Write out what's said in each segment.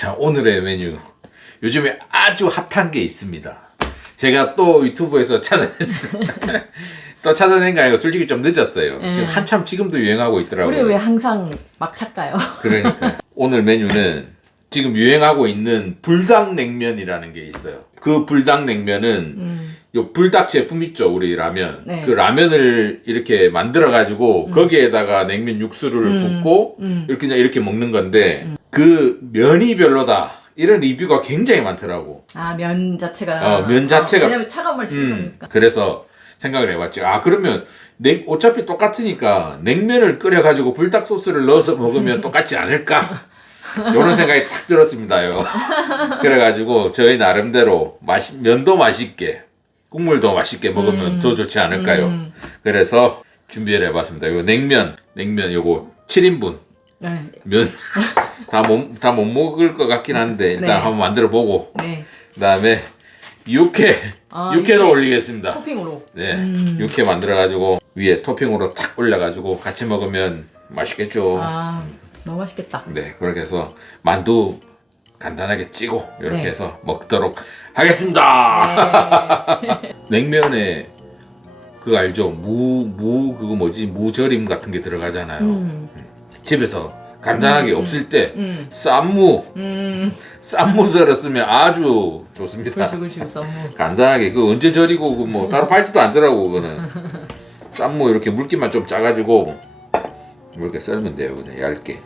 자, 오늘의 메뉴. 요즘에 아주 핫한 게 있습니다. 제가 또 유튜브에서 찾아냈습니다. 또 찾아낸 거 아니고 솔직히 좀 늦었어요. 지금 한참 지금도 유행하고 있더라고요. 우리 왜 항상 막 착가요? 그러니까 오늘 메뉴는 지금 유행하고 있는 불닭냉면이라는 게 있어요. 그 불닭냉면은 요 불닭 제품 있죠, 우리 라면. 네. 그 라면을 이렇게 만들어 가지고 거기에다가 냉면 육수를 붓고 이렇게 그냥 이렇게 먹는 건데 그 면이 별로다. 이런 리뷰가 굉장히 많더라고. 아, 면 자체가. 면 자체가. 왜냐면 차가운 물 씻으니까. 그래서 생각을 해봤죠. 아, 그러면 어차피 똑같으니까 냉면을 끓여가지고 불닭 소스를 넣어서 먹으면 똑같지 않을까? 이런 생각이 탁 들었습니다요. 그래가지고 저희 나름대로 면도 맛있게 국물도 맛있게 먹으면 더 좋지 않을까요? 그래서 준비를 해봤습니다. 이거 냉면 요거 7인분. 네. 면 다 못 먹을 것 같긴 한데 일단 네. 한번 만들어 보고 네. 그다음에 육회도 육회. 올리겠습니다. 토핑으로. 네, 육회 만들어 가지고 위에 토핑으로 탁 올려 가지고 같이 먹으면 맛있겠죠. 아, 너무 맛있겠다. 네, 그렇게 해서 만두 간단하게 찌고 이렇게 네. 해서 먹도록 하겠습니다. 네. 냉면에 그거 알죠? 그거 뭐지? 무절임 같은 게 들어가잖아요. 집에서 간단하게 없을 때 쌈무 썰어 쓰면 아주 좋습니다. 굴식굴식 썸무. 간단하게 그 언제 절이고 그 뭐 따로 팔지도 않더라고 그거는. 쌈무 이렇게 물기만 좀 짜가지고 이렇게 썰면 돼요. 그냥 얇게.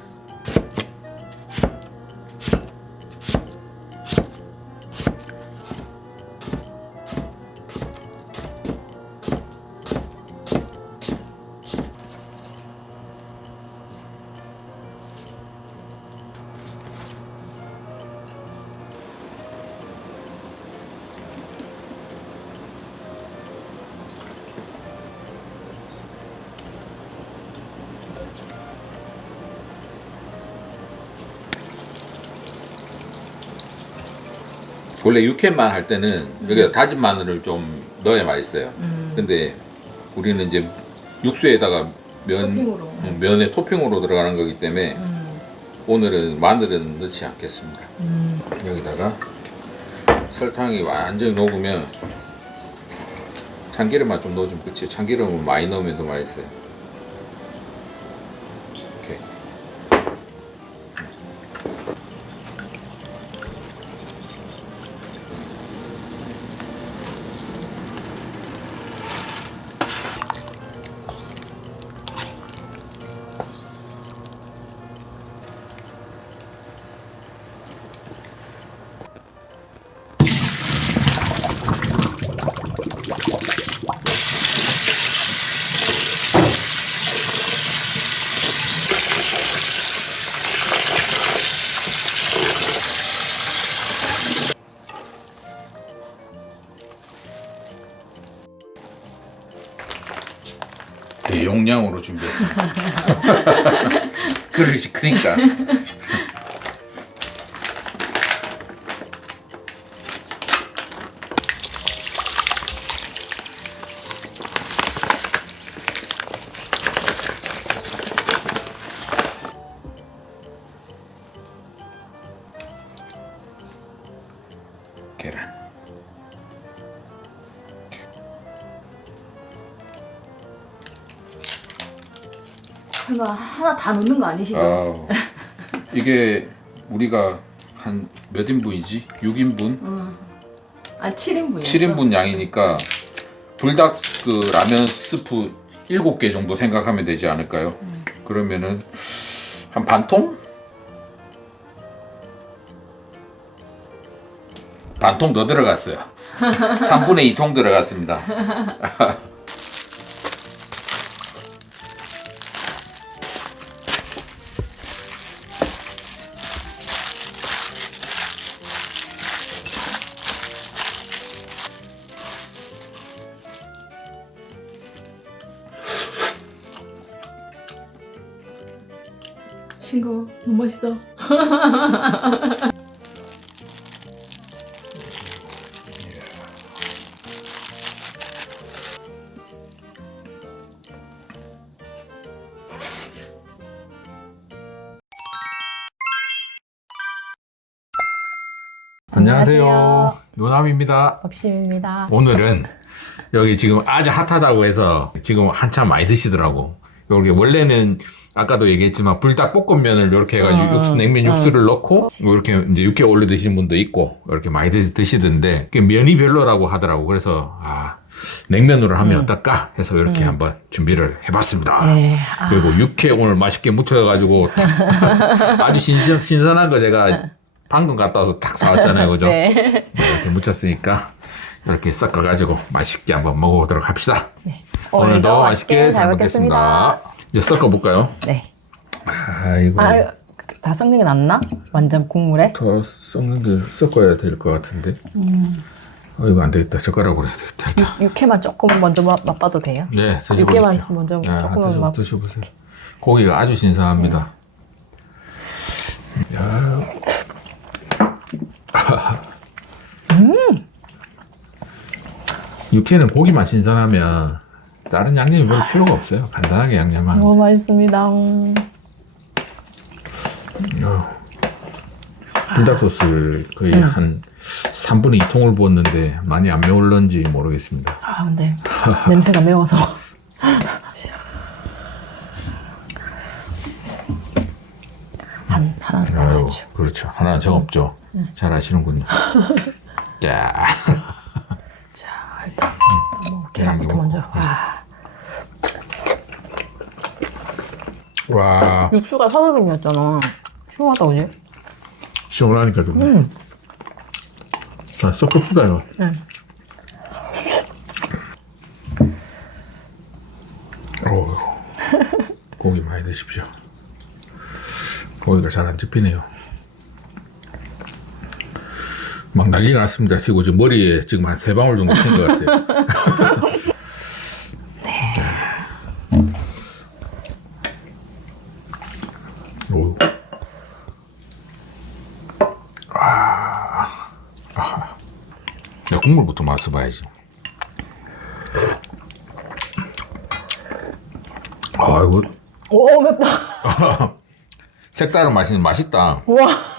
원래 육회만 할 때는 여기다 다진 마늘을 좀 넣어야 맛있어요. 근데 우리는 이제 육수에다가 토핑으로. 면에 토핑으로 들어가는 거기 때문에 오늘은 마늘은 넣지 않겠습니다. 여기다가 설탕이 완전히 녹으면 참기름만 좀 넣어주면 끝이에요. 참기름을 많이 넣으면 더 맛있어요. 이렇게. 대용량으로 준비했습니다. 그러니까. 계란. 설마 하나 다 넣는 거 아니시죠? 이게 우리가 한 몇 인분이지? 6인분? 아, 7인분이요. 7인분 양이니까 불닭 그 라면 스프 7개 정도 생각하면 되지 않을까요? 그러면은 한 반 통? 반 통 더 들어갔어요. 3분의 2통 들어갔습니다. 싱거워. 너무 맛있어. 안녕하세요. 요남입니다. 박심입니다. 오늘은 여기 지금 아주 핫하다고 해서 지금 한참 많이 드시더라고. 여기 원래는 아까도 얘기했지만 불닭볶음면을 이렇게 해가지고 냉면 육수를 넣고 이렇게 이제 육회 올려 드시는 분도 있고 이렇게 많이 드시던데 면이 별로라고 하더라고. 그래서 냉면으로 하면 어떨까 해서 이렇게 한번 준비를 해봤습니다. 네. 그리고 육회 오늘 맛있게 무쳐가지고 아주 신선한 거 제가 방금 갔다 와서 딱 사왔잖아요, 그죠? 네. 이렇게 무쳤으니까 이렇게 섞어가지고 맛있게 한번 먹어보도록 합시다. 네. 오늘도 맛있게 잘 먹겠습니다. 이제 섞어볼까요? 네. 이거 다 섞는 게 낫나? 완전 국물에? 더 섞는 게 섞어야 될 것 같은데. 이거 안 되겠다. 젓가락으로 해야 되겠다. 일단. 육회만 조금 먼저 맛봐도 돼요? 네, 드셔보세요. 육회만 먼저 조금만 맛. 드셔보세요. 고기가 아주 신선합니다. 야. 육회는 고기만 신선하면 다른 양념이 별 필요가 없어요. 간단하게 양념만. 너무 맛있습니다. 불닭 소스를 거의 한 3분의 2통을 부었는데 많이 안 매울런지 모르겠습니다. 근데 냄새가 매워서. 하나 넣어야죠. 그렇죠. 하나 정없죠. 잘 아시는군요. 자, 자, 일단 계란부터 먼저. 와, 육수가 살얼음이었잖아. 시원하다, 그지? 시원하니까 좀. 자, 섞읍시다 이거. 네. 고기 많이 드십시오. 고기가 잘 안 집히네요. 막 난리가 났습니다. 그리고 지금 머리에 지금 한 3방울 정도 튄 것 같아요. 네. 오. 야, 국물부터 맛을 봐야지. 이거 오, 맵다. 색다른 맛이 맛있다. 우와.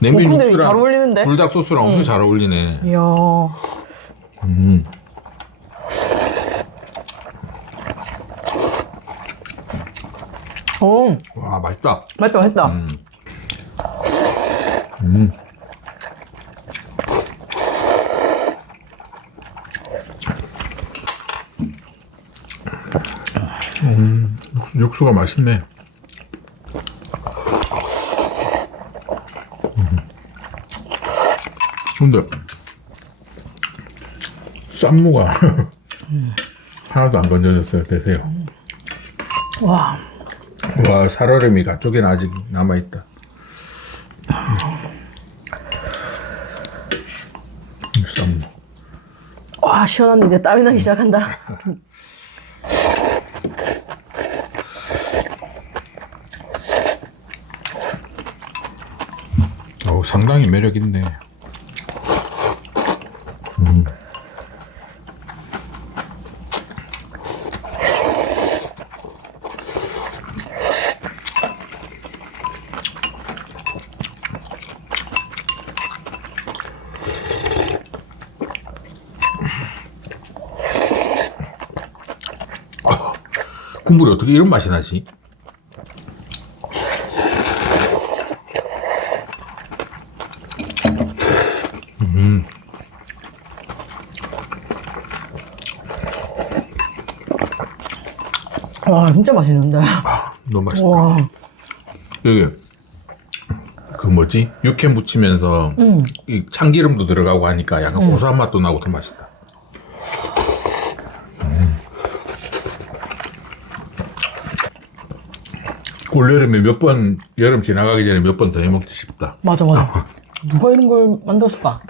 냉면 근데 잘 육수랑 어울리는데? 불닭 소스랑 엄청 잘 어울리네. 이야. 오, 와, 맛있다. 맛있다, 맛있다. 육수가 맛있네. 근데 쌈무가 하나도 안 건져졌어요. 드세요. 와, 와, 살얼음이 가쪽에는 아직 남아있다. 쌈무. 와, 시원한데 이제 땀이 나기 시작한다. 상당히 매력 있네. 국물이 어떻게 이런 맛이 나지? 와, 진짜 맛있는데. 너무 맛있다. 와, 여기 그 뭐지? 육회 무치면서 이 참기름도 들어가고 하니까 약간 고소한 맛도 나고 더 맛있다. 올여름에 몇 번 여름 지나가기 전에 몇 번 더 해먹지 싶다. 맞아, 맞아. 누가 이런 걸 만들었을까?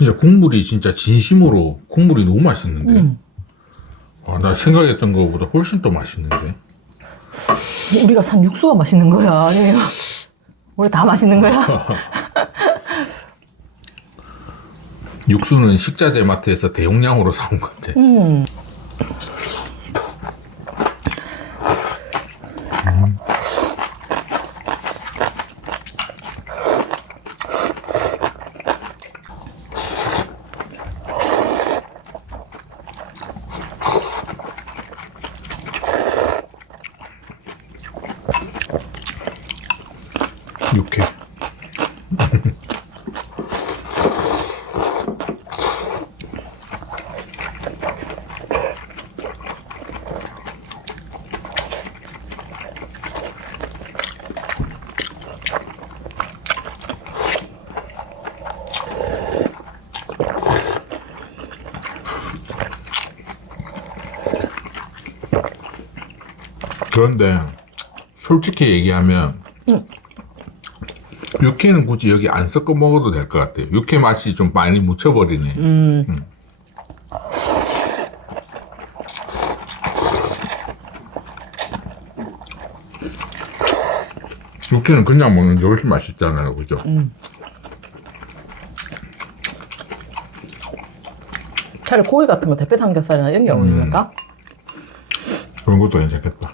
진짜 국물이 진짜 진심으로 국물이 너무 맛있는데. 나 생각했던 것보다 훨씬 더 맛있는데. 우리가 산 육수가 맛있는 거야? 아니면 원래 다 맛있는 거야? 육수는 식자재 마트에서 대용량으로 사온 건데. 육회. 그런데 솔직히 얘기하면 육회는 굳이 여기 안 섞어 먹어도 될 것 같아요. 육회 맛이 좀 많이 묻혀버리네. 육회는 그냥 먹는 게 훨씬 맛있잖아요, 그죠? 차라리 고기 같은 거 대패 삼겹살이나 이런 게 어울릴까? 그런 것도 괜찮겠다.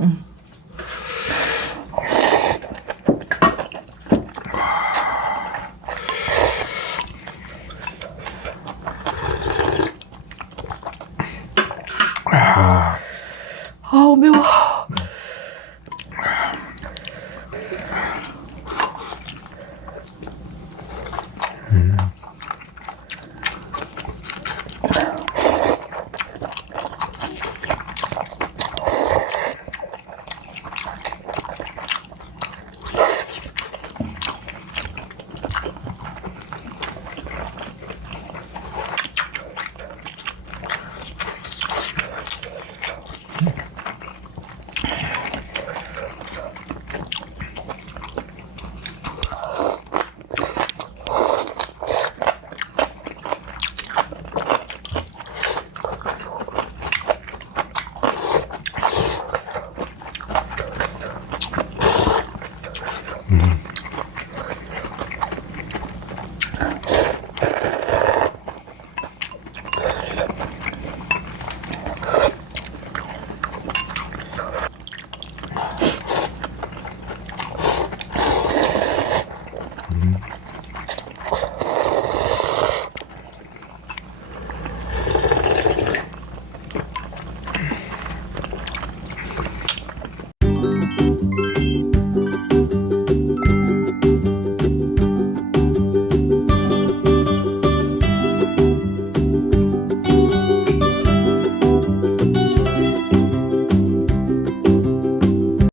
응.